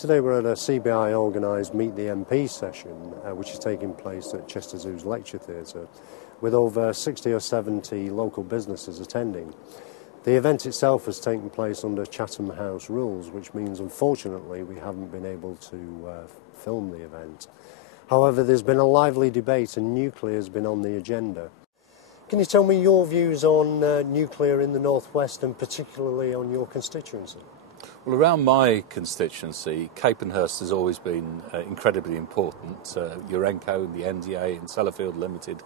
Today we're at a CBI organised Meet the MPs session, which is taking place at Chester Zoo's Lecture Theatre, with over 60 or 70 local businesses attending. The event itself has taken place under Chatham House rules, which means unfortunately we haven't been able to film the event. However, there's been a lively debate and nuclear has been on the agenda. Can you tell me your views on nuclear in the northwest and particularly on your constituency? Well, around my constituency, Capenhurst has always been incredibly important. Urenco and the NDA and Sellafield Limited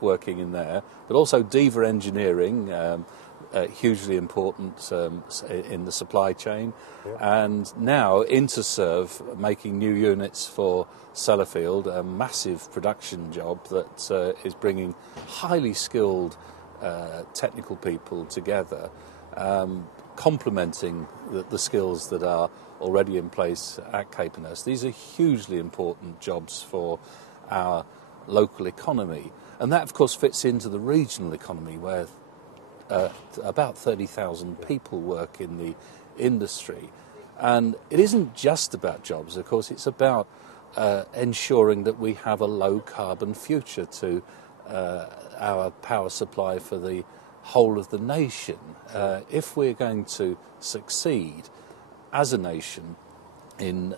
working in there, but also Diva Engineering, hugely important in the supply chain, and now Interserve making new units for Sellafield, a massive production job that is bringing highly skilled technical people together, complementing the skills that are already in place at Capenhurst. These are hugely important jobs for our local economy, and that of course fits into the regional economy where about 30,000 people work in the industry. And it isn't just about jobs, of course, it's about ensuring that we have a low carbon future to our power supply for the whole of the nation. If we're going to succeed as a nation in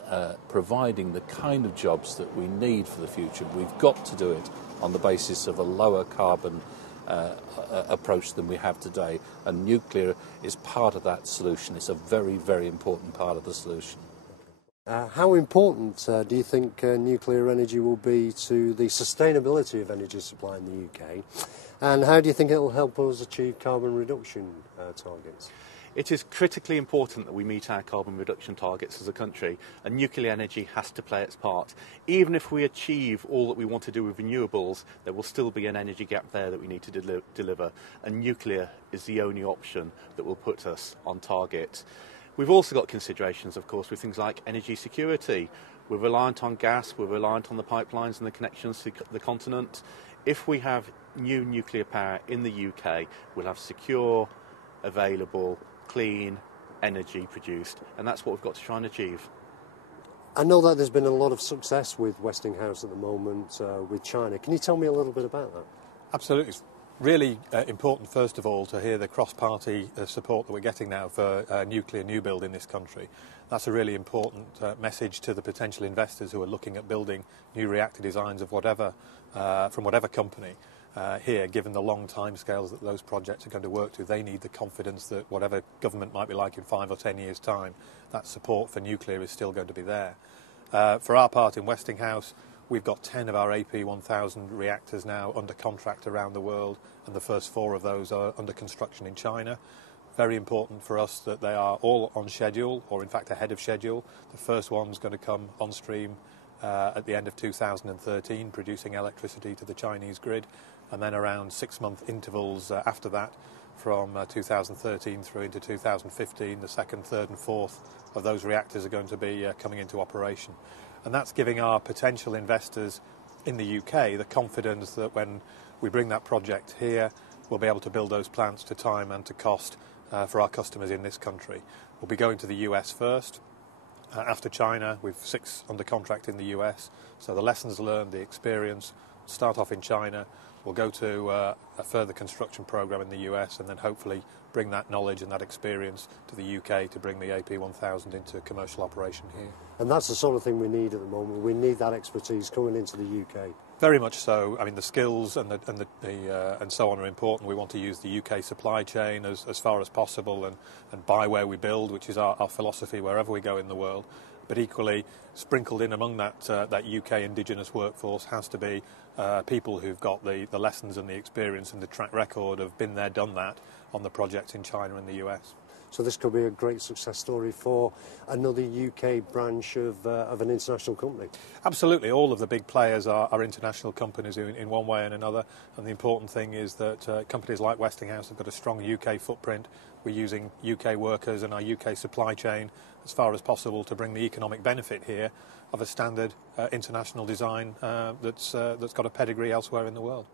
providing the kind of jobs that we need for the future, we've got to do it on the basis of a lower carbon approach than we have today, and nuclear is part of that solution. It's a very, very important part of the solution. How important do you think nuclear energy will be to the sustainability of energy supply in the UK, and how do you think it will help us achieve carbon reduction targets? It is critically important that we meet our carbon reduction targets as a country, and nuclear energy has to play its part. Even if we achieve all that we want to do with renewables, there will still be an energy gap there that we need to deliver, and nuclear is the only option that will put us on target. We've also got considerations, of course, with things like energy security. We're reliant on gas, we're reliant on the pipelines and the connections to the continent. If we have new nuclear power in the UK, we'll have secure, available, clean energy produced, and that's what we've got to try and achieve. I know that there's been a lot of success with Westinghouse at the moment with China. Can you tell me a little bit about that? Absolutely. It's really important, first of all, to hear the cross-party support that we're getting now for nuclear new build in this country. That's a really important message to the potential investors who are looking at building new reactor designs of whatever, from whatever company. Here, given the long timescales that those projects are going to work to, they need the confidence that whatever government might be like in 5 or 10 years' time, that support for nuclear is still going to be there. For our part in Westinghouse, we've got 10 of our AP1000 reactors now under contract around the world, and the first 4 of those are under construction in China. Very important for us that they are all on schedule, or in fact ahead of schedule. The first one's going to come on stream at the end of 2013, producing electricity to the Chinese grid, and then around 6-month intervals after that, from 2013 through into 2015, the second, third and fourth of those reactors are going to be coming into operation. And that's giving our potential investors in the UK the confidence that when we bring that project here, we'll be able to build those plants to time and to cost for our customers in this country. We'll be going to the US first. After China, we've 6 under contract in the US, so the lessons learned, the experience, start off in China, we'll go to a further construction program in the US, and then hopefully bring that knowledge and that experience to the UK to bring the AP1000 into commercial operation here. And that's the sort of thing we need at the moment. We need that expertise coming into the UK. Very much so. I mean, the skills and so on are important. We want to use the UK supply chain as far as possible and buy where we build, which is our philosophy wherever we go in the world. But equally, sprinkled in among that UK indigenous workforce has to be people who've got the lessons and the experience and the track record of been there, done that on the projects in China and the US. So this could be a great success story for another UK branch of an international company. Absolutely. All of the big players are international companies in one way and another. And the important thing is that companies like Westinghouse have got a strong UK footprint. We're using UK workers and our UK supply chain as far as possible to bring the economic benefit here of a standard international design that's got a pedigree elsewhere in the world.